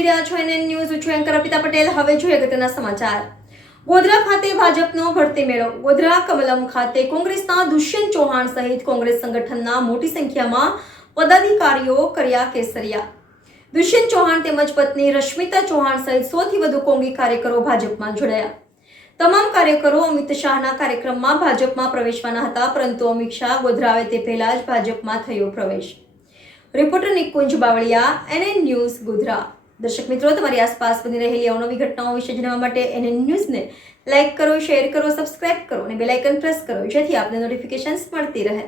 જોઈ રહ્યા છો એનએન ન્યૂઝ. છું એન્કર અર્પિતા પટેલ. હવે જોઈએ અગત્યના સમાચાર. ગોધરા ખાતે ભાજપનો ભરતી મેળો. ગોધરા કમલમ ખાતે કોંગ્રેસના દુષ્યંત ચૌહાણ સહિત કોંગ્રેસ સંગઠનના મોટી સંખ્યામાં પદાધિકારીઓ કર્યા કેસરિયા. દુષ્યંત ચૌહાણ તેમજ પત્ની રશ્મિતા ચૌહાણ સહિત 100 થી વધુ કોંગી કાર્યકરો ભાજપમાં જોડાયા. તમામ કાર્યકરો અમિત શાહના કાર્યક્રમમાં ભાજપમાં પ્રવેશવાના હતા, પરંતુ અમિત શાહ ગોધરા આવે તે પહેલા જ ભાજપમાં થયો પ્રવેશ. Reporter Nikunj Bavaliya, NN news, Godhra. દર્શક મિત્રો, તમારી આસપાસ બની રહેલી અવનવી ઘટનાઓ વિશે જાણવા માટે એનએન ન્યૂઝને લાઇક કરો, શેર કરો, સબસ્ક્રાઇબ કરો અને બેલ આઇકન પ્રેસ કરો, જેથી આપને નોટિફિકેશન્સ મળતી રહે.